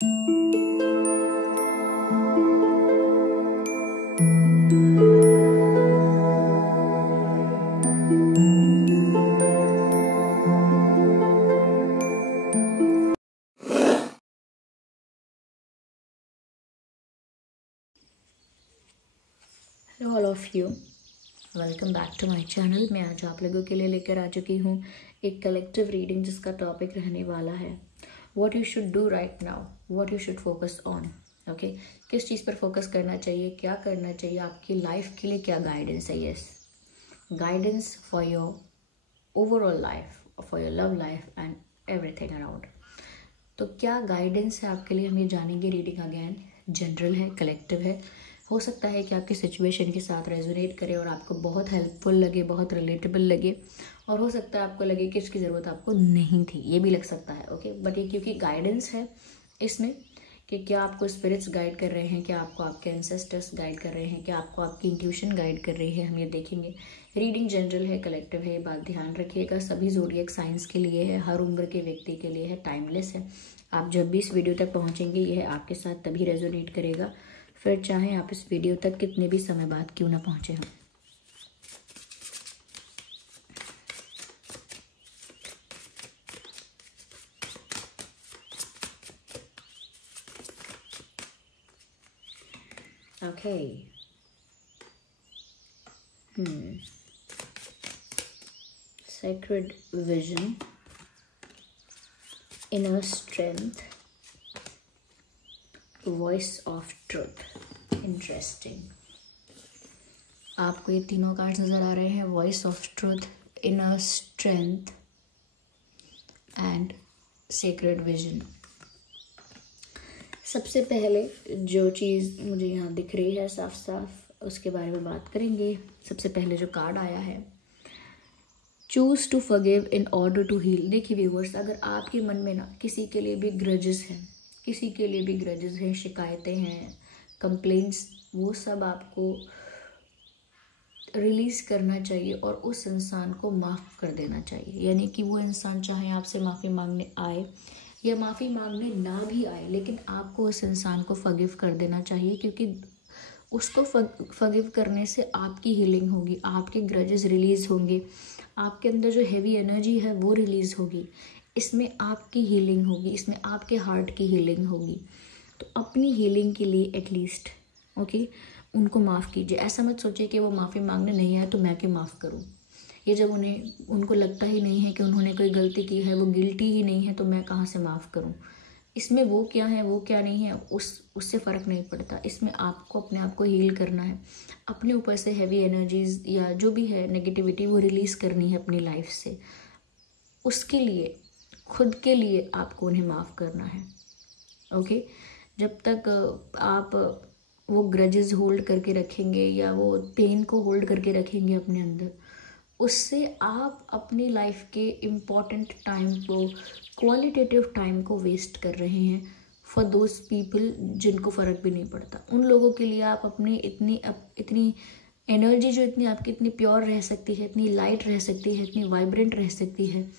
Hello all of you, welcome back to my channel. मैं आज आप लोगों के लिए लेकर आ चुकी हूँ एक कलेक्टिव रीडिंग जिसका टॉपिक रहने वाला है what you should do right now, what you should focus on. Okay, किस चीज़ पर फोकस करना चाहिए, क्या करना चाहिए, आपकी लाइफ के लिए क्या गाइडेंस है। Yes, guidance for your overall life, for your love life and everything around. तो क्या गाइडेंस है आपके लिए, हम ये जानेंगे। रीडिंग अगेन जनरल है, कलेक्टिव है। हो सकता है कि आपकी सिचुएशन के साथ रेजोनेट करे और आपको बहुत हेल्पफुल लगे, बहुत रिलेटेबल लगे, और हो सकता है आपको लगे कि इसकी ज़रूरत आपको नहीं थी, ये भी लग सकता है। ओके, बट ये क्योंकि गाइडेंस है इसमें कि क्या आपको स्पिरिट्स गाइड कर रहे हैं, क्या आपको आपके एंसेस्टर्स गाइड कर रहे हैं, क्या आपको आपकी इंट्यूशन गाइड कर रही है, हम ये देखेंगे। रीडिंग जनरल है, कलेक्टिव है, ये बात ध्यान रखिएगा। सभी ज़ोडिएक साइंस के लिए है, हर उम्र के व्यक्ति के लिए है, टाइमलेस है। आप जब भी इस वीडियो तक पहुँचेंगे यह आपके साथ तभी रेजोनेट करेगा, फिर चाहे आप इस वीडियो तक कितने भी समय बाद क्यों ना पहुँचे हों। Okay. Sacred vision, inner strength, voice of truth. Interesting. आपको ये तीनों कार्ड्स नजर आ रहे हैं, voice of truth, inner strength and sacred vision. सबसे पहले जो चीज़ मुझे यहाँ दिख रही है साफ साफ, उसके बारे में बात करेंगे। सबसे पहले जो कार्ड आया है, choose to forgive in order to heal. देखिए व्यूवर्स, अगर आपके मन में ना किसी के लिए भी ग्रजेस हैं, किसी के लिए भी ग्रजेस हैं, शिकायतें हैं, कंप्लेंट्स, वो सब आपको रिलीज़ करना चाहिए और उस इंसान को माफ़ कर देना चाहिए। यानी कि वो इंसान चाहे आपसे माफ़ी मांगने आए या माफ़ी मांगने ना भी आए, लेकिन आपको उस इंसान को फॉरगिव कर देना चाहिए, क्योंकि उसको फॉरगिव करने से आपकी हीलिंग होगी, आपके ग्रजेस रिलीज़ होंगे, आपके अंदर जो हैवी एनर्जी है वो रिलीज़ होगी, इसमें आपकी हीलिंग होगी, इसमें आपके हार्ट की हीलिंग होगी। तो अपनी हीलिंग के लिए एटलीस्ट उनको माफ़ कीजिए। ऐसा मत सोचिए कि वो माफ़ी मांगने नहीं आए तो मैं क्यों माफ़ करूँ। ये जब उनको लगता ही नहीं है कि उन्होंने कोई गलती की है, वो गिल्टी ही नहीं है, तो मैं कहाँ से माफ़ करूँ। इसमें वो क्या है, वो क्या नहीं है, उससे फ़र्क नहीं पड़ता। इसमें आपको अपने आप को हील करना है, अपने ऊपर से हैवी एनर्जीज या जो भी है नेगेटिविटी वो रिलीज़ करनी है अपनी लाइफ से। उसके लिए, खुद के लिए आपको उन्हें माफ़ करना है। ओके, जब तक आप वो ग्रजेस होल्ड करके रखेंगे या वो पेन को होल्ड करके रखेंगे अपने अंदर, उससे आप अपनी लाइफ के इम्पॉर्टेंट टाइम को, क्वालिटेटिव टाइम को वेस्ट कर रहे हैं फॉर दोज पीपल जिनको फ़र्क भी नहीं पड़ता। उन लोगों के लिए आप अपनी इतनी एनर्जी जो इतनी प्योर रह सकती है, इतनी लाइट रह सकती है, इतनी वाइब्रेंट रह सकती है,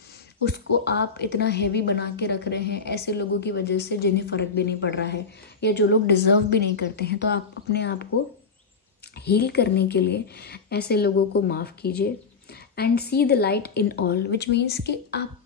उसको आप इतना हैवी बना के रख रहे हैं ऐसे लोगों की वजह से जिन्हें फ़र्क भी नहीं पड़ रहा है या जो लोग डिज़र्व भी नहीं करते हैं। तो आप अपने आप को हील करने के लिए ऐसे लोगों को माफ़ कीजिए and see the light in all, which means कि आप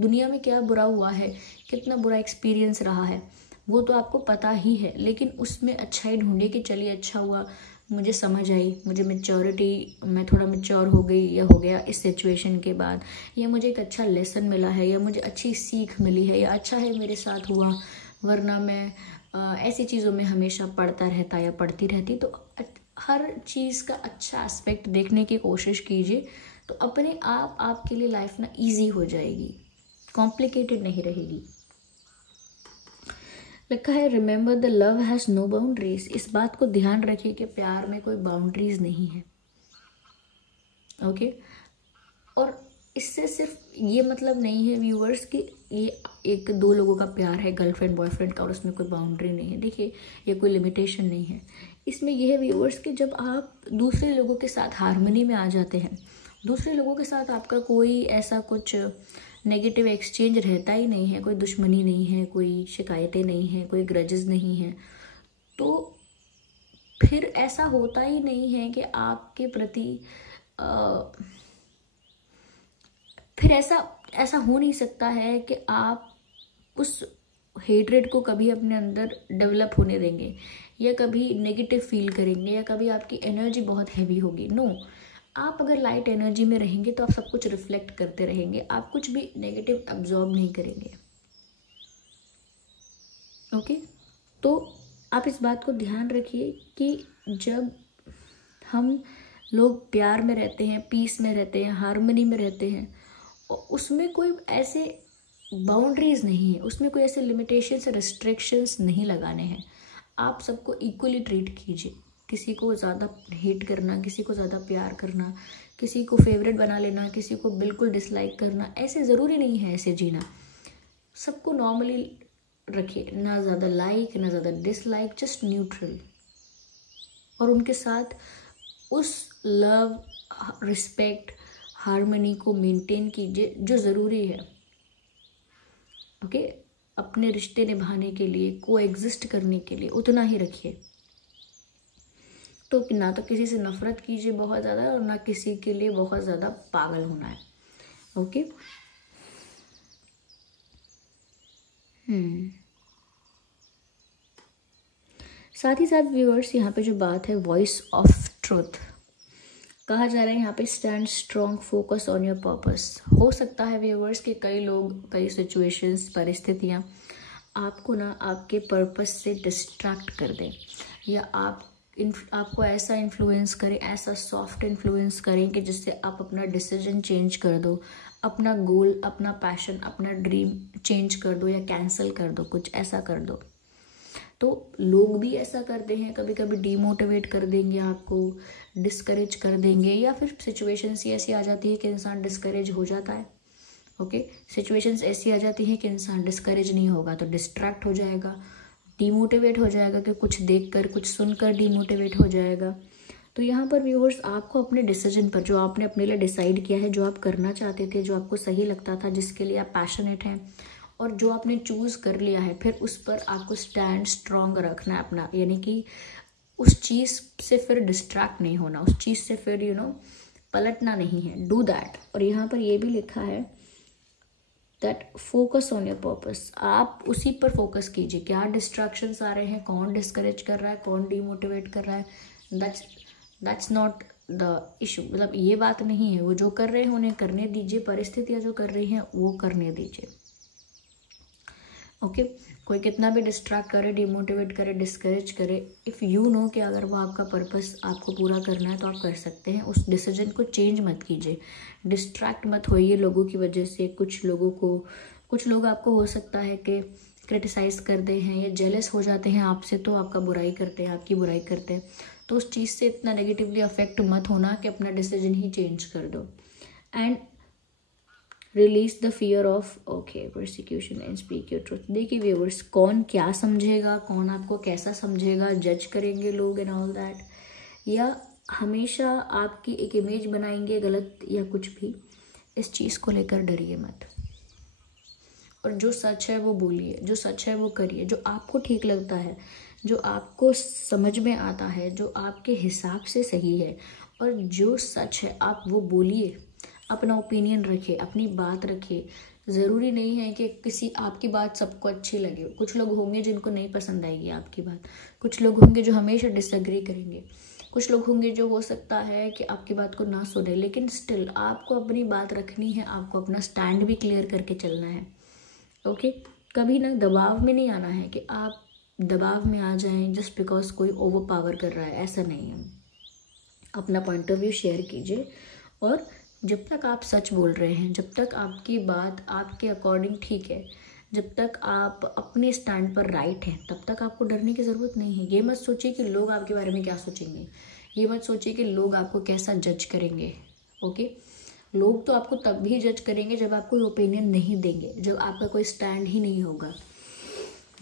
दुनिया में क्या बुरा हुआ है, कितना बुरा एक्सपीरियंस रहा है, वो तो आपको पता ही है, लेकिन उसमें अच्छाई ढूंढिए कि चलिए अच्छा हुआ, मुझे समझ आई, मुझे मैच्योरिटी, मैं थोड़ा मैच्योर हो गई या हो गया इस सिचुएशन के बाद, या मुझे एक अच्छा लेसन मिला है, या मुझे अच्छी सीख मिली है, या अच्छा है मेरे साथ हुआ, वरना मैं ऐसी चीज़ों में हमेशा पढ़ता रहता या पढ़ती रहती। तो हर चीज़ का अच्छा एस्पेक्ट देखने की कोशिश कीजिए, तो अपने आप आपके लिए लाइफ ना ईजी हो जाएगी, कॉम्प्लिकेटेड नहीं रहेगी। लिखा है remember the love has no boundaries. इस बात को ध्यान रखिए कि प्यार में कोई बाउंड्रीज नहीं है। ओके, और इससे सिर्फ ये मतलब नहीं है व्यूअर्स कि ये एक दो लोगों का प्यार है, गर्लफ्रेंड बॉयफ्रेंड का, और उसमें कोई बाउंड्री नहीं है। देखिए, ये कोई लिमिटेशन नहीं है। इसमें यह है व्यूअर्स कि जब आप दूसरे लोगों के साथ हार्मनी में आ जाते हैं, दूसरे लोगों के साथ आपका कोई ऐसा कुछ नेगेटिव एक्सचेंज रहता ही नहीं है, कोई दुश्मनी नहीं है, कोई शिकायतें नहीं है, कोई ग्रजेस नहीं है, तो फिर ऐसा होता ही नहीं है कि आपके प्रति फिर ऐसा हो नहीं सकता है कि आप उस हेट्रेड को कभी अपने अंदर डेवलप होने देंगे, या कभी नेगेटिव फील करेंगे, या कभी आपकी एनर्जी बहुत हैवी होगी। नो, आप अगर लाइट एनर्जी में रहेंगे तो आप सब कुछ रिफ्लेक्ट करते रहेंगे, आप कुछ भी नेगेटिव अब्जॉर्ब नहीं करेंगे। ओके, तो आप इस बात को ध्यान रखिए कि जब हम लोग प्यार में रहते हैं, पीस में रहते हैं, हार्मनी में रहते हैं, उसमें कोई ऐसे बाउंड्रीज नहीं है, उसमें कोई ऐसे लिमिटेशंस, रिस्ट्रिक्शंस नहीं लगाने हैं। आप सबको इक्वली ट्रीट कीजिए, किसी को ज़्यादा हेट करना, किसी को ज़्यादा प्यार करना, किसी को फेवरेट बना लेना, किसी को बिल्कुल डिसलाइक करना, ऐसे ज़रूरी नहीं है ऐसे जीना। सबको नॉर्मली रखिए, ना ज़्यादा लाइक ना ज़्यादा डिसलाइक, जस्ट न्यूट्रल, और उनके साथ उस लव, रिस्पेक्ट, हार्मनी को मेंटेन कीजिए जो ज़रूरी है। ओके, अपने रिश्ते निभाने के लिए, को एग्जिस्ट करने के लिए उतना ही रखिए। तो ना तो किसी से नफरत कीजिए बहुत ज़्यादा, और ना किसी के लिए बहुत ज़्यादा पागल होना है। ओके, साथ ही साथ व्यूअर्स, यहाँ पे जो बात है वॉइस ऑफ ट्रुथ, कहा जा रहा है यहाँ पे stand strong, focus on your purpose. हो सकता है व्यूअर्स कि कई लोग, कई सिचुएशंस, परिस्थितियाँ आपको ना आपके पर्पस से डिस्ट्रैक्ट कर दें, या आपको ऐसा इन्फ्लुएंस करें, ऐसा सॉफ्ट इन्फ्लुएंस करें कि जिससे आप अपना डिसीजन चेंज कर दो, अपना गोल, अपना पैशन, अपना ड्रीम चेंज कर दो, या कैंसिल कर दो, कुछ ऐसा कर दो। तो लोग भी ऐसा करते हैं, कभी कभी डीमोटिवेट कर देंगे आपको, डिस्करेज कर देंगे, या फिर सिचुएशंस ऐसी आ जाती है कि इंसान डिस्करेज हो जाता है। ओके, सिचुएशंस ऐसी आ जाती है कि इंसान डिस्करेज नहीं होगा तो डिस्ट्रैक्ट हो जाएगा, डीमोटिवेट हो जाएगा, कि कुछ देखकर, कुछ सुनकर डीमोटिवेट हो जाएगा। तो यहाँ पर व्यूअर्स, आपको अपने डिसीजन पर, जो आपने अपने लिए डिसाइड किया है, जो आप करना चाहते थे, जो आपको सही लगता था, जिसके लिए आप पैशनेट हैं, और जो आपने चूज़ कर लिया है, फिर उस पर आपको स्टैंड स्ट्रॉन्ग रखना है अपना, यानी कि उस चीज़ से फिर डिस्ट्रैक्ट नहीं होना, उस चीज़ से फिर पलटना नहीं है। Do that. और यहाँ पर ये भी लिखा है that focus on your purpose, आप उसी पर फोकस कीजिए। क्या डिस्ट्रैक्शंस आ रहे हैं, कौन डिस्करेज कर रहा है, कौन डीमोटिवेट कर रहा है, दैट्स नॉट द इशू। मतलब ये बात नहीं है, वो जो कर रहे हैं उन्हें करने दीजिए, परिस्थितियाँ जो कर रही हैं वो करने दीजिए। ओके, कोई कितना भी डिस्ट्रैक्ट करे, डिमोटिवेट करे, डिस्करेज करे, इफ़ यू नो कि अगर वो आपका पर्पस आपको पूरा करना है तो आप कर सकते हैं। उस डिसीजन को चेंज मत कीजिए, डिस्ट्रैक्ट मत होइए लोगों की वजह से। कुछ लोग आपको हो सकता है कि क्रिटिसाइज़ करते हैं या जेलस हो जाते हैं आपसे, तो आपका बुराई करते हैं, आपकी बुराई करते हैं। तो उस चीज़ से इतना नेगेटिवली अफेक्ट मत होना कि अपना डिसीजन ही चेंज कर दो। And release the fear of persecution and speak your truth. देखिए व्यूअर्स, कौन क्या समझेगा, कौन आपको कैसा समझेगा, जज करेंगे लोग एंड ऑल दैट, या हमेशा आपकी एक इमेज बनाएंगे गलत या कुछ भी, इस चीज़ को लेकर डरिए मत। और जो सच है वो बोलिए, जो सच है वो करिए, जो आपको ठीक लगता है, जो आपको समझ में आता है, जो आपके हिसाब से सही है, और जो सच है आप वो बोलिए। अपना ओपिनियन रखिए, अपनी बात रखिए। ज़रूरी नहीं है कि आपकी बात सबको अच्छी लगे। कुछ लोग होंगे जिनको नहीं पसंद आएगी आपकी बात, कुछ लोग होंगे जो हमेशा डिसएग्री करेंगे, कुछ लोग होंगे जो हो सकता है कि आपकी बात को ना सुने, लेकिन स्टिल आपको अपनी बात रखनी है, आपको अपना स्टैंड भी क्लियर करके चलना है। ओके, कभी ना दबाव में नहीं आना है कि आप दबाव में आ जाएं जस्ट बिकॉज कोई ओवर पावर कर रहा है, ऐसा नहीं है। अपना पॉइंट ऑफ व्यू शेयर कीजिए, और जब तक आप सच बोल रहे हैं, जब तक आपकी बात आपके अकॉर्डिंग ठीक है, जब तक आप अपने स्टैंड पर राइट हैं, तब तक आपको डरने की ज़रूरत नहीं है। ये मत सोचिए कि लोग आपके बारे में क्या सोचेंगे, ये मत सोचिए कि लोग आपको कैसा जज करेंगे। ओके, लोग तो आपको तब भी जज करेंगे जब आप कोई ओपिनियन नहीं देंगे, जब आपका कोई स्टैंड ही नहीं होगा।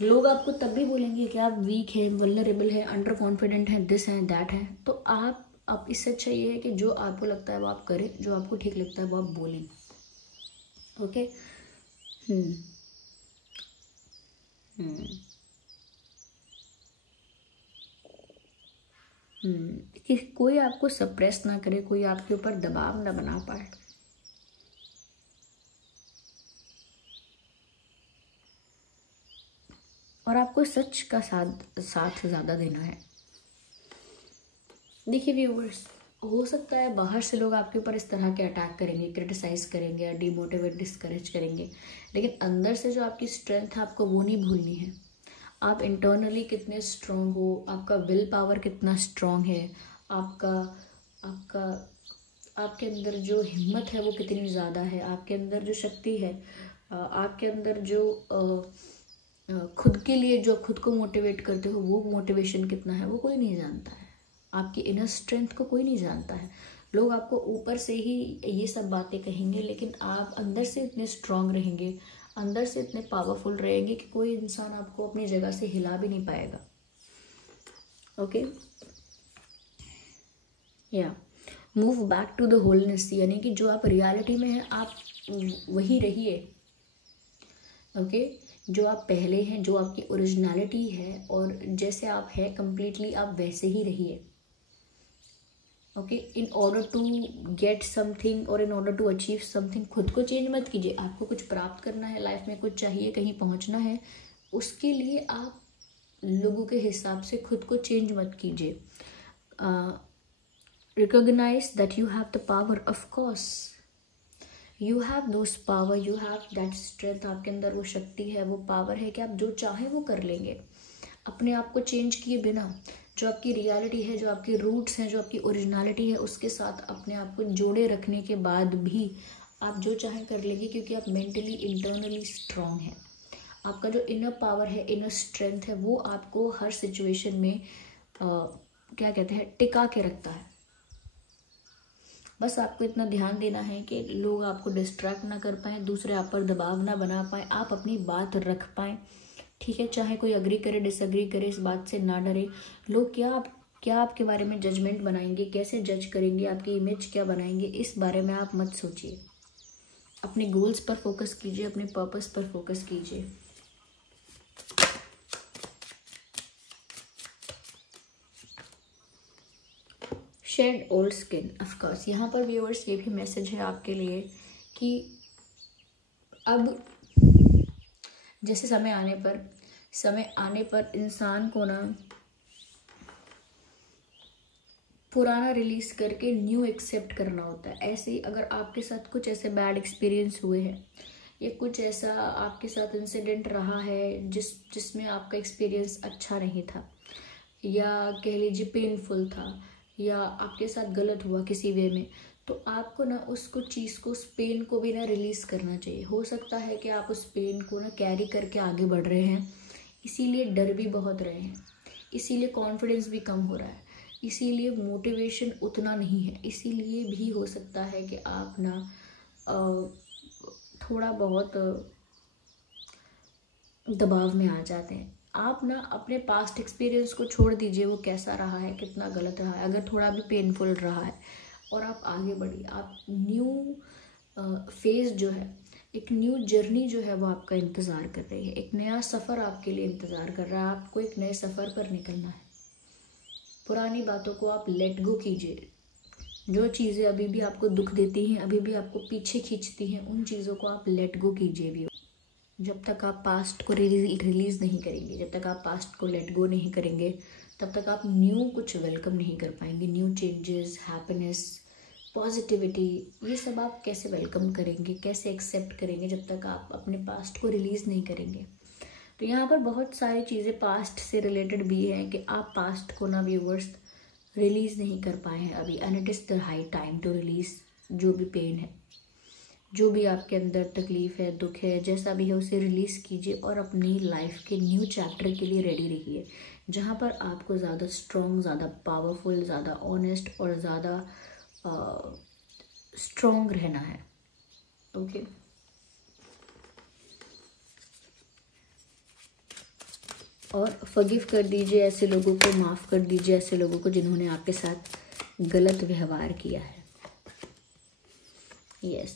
लोग आपको तब भी बोलेंगे कि आप वीक हैं, वल्नरेबल है, अंडर कॉन्फिडेंट हैं, दिस है, दैट है। तो आप इससे अच्छा ये है कि जो आपको लगता है वो आप करें, जो आपको ठीक लगता है वो आप बोलें। ओके, हम्म हम्म कि कोई आपको सप्रेस ना करे, कोई आपके ऊपर दबाव ना बना पाए। और आपको सच का साथ ज़्यादा देना है। देखिए व्यूवर्स, हो सकता है बाहर से लोग आपके ऊपर इस तरह के अटैक करेंगे, क्रिटिसाइज करेंगे या डिमोटिवेट डिस्करेज करेंगे, लेकिन अंदर से जो आपकी स्ट्रेंथ है आपको वो नहीं भूलनी है। आप इंटरनली कितने स्ट्रांग हो, आपका विल पावर कितना स्ट्रांग है, आपका आपका आपके अंदर जो हिम्मत है वो कितनी ज़्यादा है, आपके अंदर जो शक्ति है, आपके अंदर जो खुद के लिए जो खुद को मोटिवेट करते हो वो मोटिवेशन कितना है, वो कोई नहीं जानता है। आपकी इनर स्ट्रेंथ को कोई नहीं जानता है। लोग आपको ऊपर से ही ये सब बातें कहेंगे, लेकिन आप अंदर से इतने स्ट्रांग रहेंगे, अंदर से इतने पावरफुल रहेंगे कि कोई इंसान आपको अपनी जगह से हिला भी नहीं पाएगा। ओके, या move back to the wholeness, यानी कि जो आप रियलिटी में हैं आप वही रहिए। ओके, जो आप पहले हैं, जो आपकी ओरिजिनलिटी है, और जैसे आप हैं कंप्लीटली आप वैसे ही रहिए। Okay, in order to get something और in order to achieve something, खुद को चेंज मत कीजिए। आपको कुछ प्राप्त करना है लाइफ में, कुछ चाहिए, कहीं पहुंचना है, उसके लिए आप लोगों के हिसाब से खुद को चेंज मत कीजिए। Recognise that you have the power, of course you have those power, you have that strength. आपके अंदर वो शक्ति है, वो पावर है कि आप जो चाहे वो कर लेंगे अपने आप को चेंज किए बिना। जो आपकी रियलिटी है, जो आपके रूट्स हैं, जो आपकी ओरिजिनलिटी है, उसके साथ अपने आप को जोड़े रखने के बाद भी आप जो चाहें कर लेंगे, क्योंकि आप मेंटली इंटरनली स्ट्रांग हैं। आपका जो इनर पावर है, इनर स्ट्रेंथ है, वो आपको हर सिचुएशन में क्या कहते हैं, टिका के रखता है। बस आपको इतना ध्यान देना है कि लोग आपको डिस्ट्रैक्ट ना कर पाएँ, दूसरे आप पर दबाव ना बना पाएँ, आप अपनी बात रख पाएँ। ठीक है, चाहे कोई अग्री करे डिसअग्री करे, इस बात से ना डरे। लोग क्या आपके बारे में जजमेंट बनाएंगे, कैसे जज करेंगे, आपकी इमेज क्या बनाएंगे, इस बारे में आप मत सोचिए। अपने गोल्स पर फोकस कीजिए, अपने पर्पस पर फोकस कीजिए। शेड ओल्ड स्किन, ऑफकोर्स यहाँ पर व्यूअर्स ये भी मैसेज है आपके लिए कि अब जैसे समय आने पर इंसान को ना पुराना रिलीज करके न्यू एक्सेप्ट करना होता है। ऐसे ही अगर आपके साथ कुछ ऐसे बैड एक्सपीरियंस हुए हैं या कुछ ऐसा आपके साथ इंसिडेंट रहा है जिसमें आपका एक्सपीरियंस अच्छा नहीं था, या कह लीजिए पेनफुल था, या आपके साथ गलत हुआ किसी वे में, तो आपको ना उसको चीज़ को, उस पेन को भी ना रिलीज़ करना चाहिए। हो सकता है कि आप उस पेन को ना कैरी करके आगे बढ़ रहे हैं, इसीलिए डर भी बहुत रहे हैं, इसीलिए कॉन्फिडेंस भी कम हो रहा है, इसीलिए मोटिवेशन उतना नहीं है, इसीलिए भी हो सकता है कि आप ना थोड़ा बहुत दबाव में आ जाते हैं। आप ना अपने पास्ट एक्सपीरियंस को छोड़ दीजिए, वो कैसा रहा है, कितना गलत रहा है, अगर थोड़ा भी पेनफुल रहा है, और आप आगे बढ़िए। आप न्यू फेज़ जो है, एक न्यू जर्नी जो है वो आपका इंतज़ार कर रही है, एक नया सफ़र आपके लिए इंतज़ार कर रहा है। आपको एक नए सफ़र पर निकलना है। पुरानी बातों को आप लेट गो कीजिए। जो चीज़ें अभी भी आपको दुख देती हैं, अभी भी आपको पीछे खींचती हैं, उन चीज़ों को आप लेट गो कीजिए भी। जब तक आप पास्ट को रिलीज़ नहीं करेंगे, जब तक आप पास्ट को लेट गो नहीं करेंगे, तब तक आप न्यू कुछ वेलकम नहीं कर पाएंगे। न्यू चेंजेस, हैप्पीनेस, पॉजिटिविटी, ये सब आप कैसे वेलकम करेंगे, कैसे एक्सेप्ट करेंगे जब तक आप अपने पास्ट को रिलीज़ नहीं करेंगे। तो यहाँ पर बहुत सारी चीज़ें पास्ट से रिलेटेड भी हैं कि आप पास्ट को ना व्यूवर्स रिलीज़ नहीं कर पाए हैं अभी, and it is the high time to release. जो भी पेन है, जो भी आपके अंदर तकलीफ़ है, दुख है, जैसा भी है, उसे रिलीज़ कीजिए और अपनी लाइफ के न्यू चैप्टर के लिए रेडी रहिए, जहाँ पर आपको ज़्यादा स्ट्रॉन्ग, ज़्यादा पावरफुल, ज़्यादा ऑनेस्ट और ज़्यादा स्ट्रॉन्ग रहना है। ओके, और फॉरगिव कर दीजिए ऐसे लोगों को, माफ़ कर दीजिए ऐसे लोगों को जिन्होंने आपके साथ गलत व्यवहार किया है। Yes,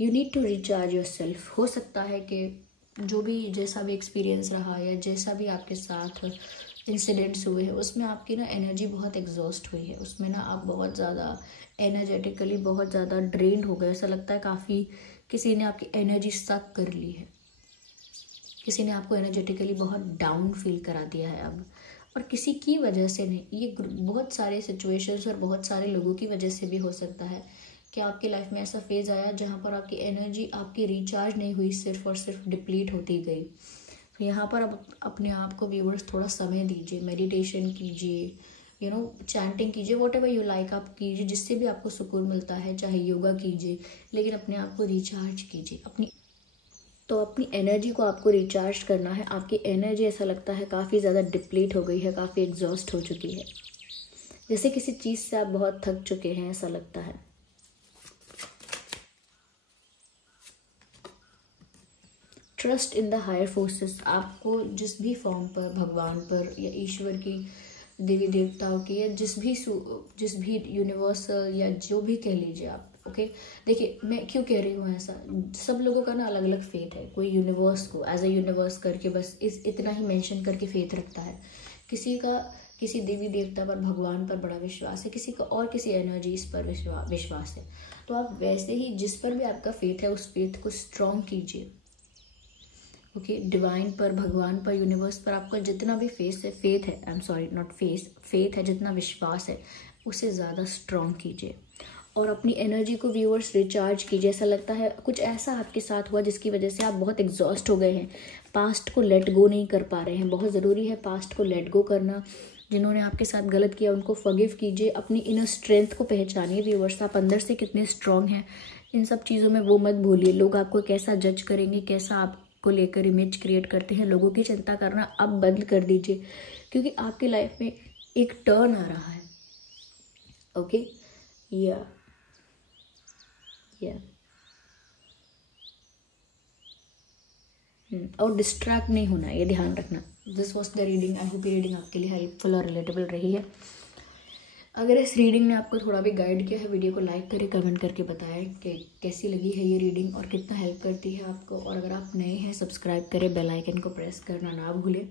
you need to recharge yourself. हो सकता है कि जो भी जैसा भी एक्सपीरियंस रहा या जैसा भी आपके साथ इंसिडेंट्स हुए हैं उसमें आपकी ना एनर्जी बहुत एग्जॉस्ट हुई है, उसमें ना आप बहुत ज़्यादा एनर्जेटिकली बहुत ज़्यादा ड्रेन्ड हो गए। ऐसा लगता है काफ़ी किसी ने आपकी एनर्जी सक कर ली है, किसी ने आपको एनर्जेटिकली बहुत डाउन फील करा दिया है अब। और किसी की वजह से नहीं, ये बहुत सारे सिचुएशंस और बहुत सारे लोगों की वजह से भी हो सकता है कि आपकी लाइफ में ऐसा फेज़ आया जहाँ पर आपकी एनर्जी आपकी रिचार्ज नहीं हुई, सिर्फ और सिर्फ डिप्लीट होती गई। तो यहाँ पर आप अपने आप को व्यूअर्स थोड़ा समय दीजिए, मेडिटेशन कीजिए, चैंटिंग कीजिए, वॉट एवर यू लाइक आप कीजिए, जिससे भी आपको सुकून मिलता है, चाहे योगा कीजिए, लेकिन अपने आप को रिचार्ज कीजिए। अपनी एनर्जी को आपको रिचार्ज करना है। आपकी एनर्जी ऐसा लगता है काफ़ी ज़्यादा डिप्लीट हो गई है, काफ़ी एग्जॉस्ट हो चुकी है, जैसे किसी चीज़ से आप बहुत थक चुके हैं, ऐसा लगता है। Trust in the higher forces. आपको जिस भी फॉर्म पर, भगवान पर या ईश्वर की, देवी देवताओं की, या जिस भी यूनिवर्सल या जो भी कह लीजिए आप, ओके। देखिए मैं क्यों कह रही हूँ ऐसा, सब लोगों का ना अलग अलग फेथ है। कोई यूनिवर्स को एज अ यूनिवर्स करके बस इतना ही मेंशन करके फेथ रखता है, किसी का किसी देवी देवता पर, भगवान पर बड़ा विश्वास है, किसी का और किसी एनर्जीज पर विश्वास है। तो आप वैसे ही जिस पर भी आपका फेथ है उस फेथ को स्ट्रॉन्ग कीजिए, ओके। डिवाइन पर, भगवान पर, यूनिवर्स पर आपका जितना भी फेथ है, I am sorry not faith है, जितना विश्वास है उसे ज़्यादा स्ट्रॉन्ग कीजिए और अपनी एनर्जी को व्यूअर्स रिचार्ज कीजिए। ऐसा लगता है कुछ ऐसा आपके साथ हुआ जिसकी वजह से आप बहुत एग्जॉस्ट हो गए हैं, पास्ट को लेट गो नहीं कर पा रहे हैं। बहुत ज़रूरी है पास्ट को लेट गो करना। जिन्होंने आपके साथ गलत किया उनको फॉरगिव कीजिए। अपनी इनर स्ट्रेंथ को पहचानिए व्यूअर्स, आप अंदर से कितने स्ट्रांग हैं, इन सब चीज़ों में वो मत भूलिए। लोग आपको कैसा जज करेंगे, कैसा आपको लेकर इमेज क्रिएट करते हैं, लोगों की चिंता करना अब बंद कर दीजिए, क्योंकि आपकी लाइफ में एक टर्न आ रहा है, ओके। या और डिस्ट्रैक्ट नहीं होना, ये ध्यान रखना। This was the reading. I hope ये रीडिंग आपके लिए हेल्पफुल और रिलेटेबल रही है। अगर इस रीडिंग ने आपको थोड़ा भी गाइड किया है, वीडियो को लाइक करें, कमेंट करके बताएं कि कैसी लगी है ये रीडिंग और कितना हेल्प करती है आपको। और अगर आप नए हैं सब्सक्राइब करें, बेल आइकन को प्रेस करना ना भूलें,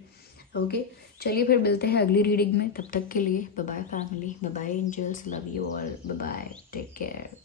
ओके। चलिए फिर मिलते हैं अगली रीडिंग में, तब तक के लिए bye bye family, bye bye angels, love you all, bye bye, take care.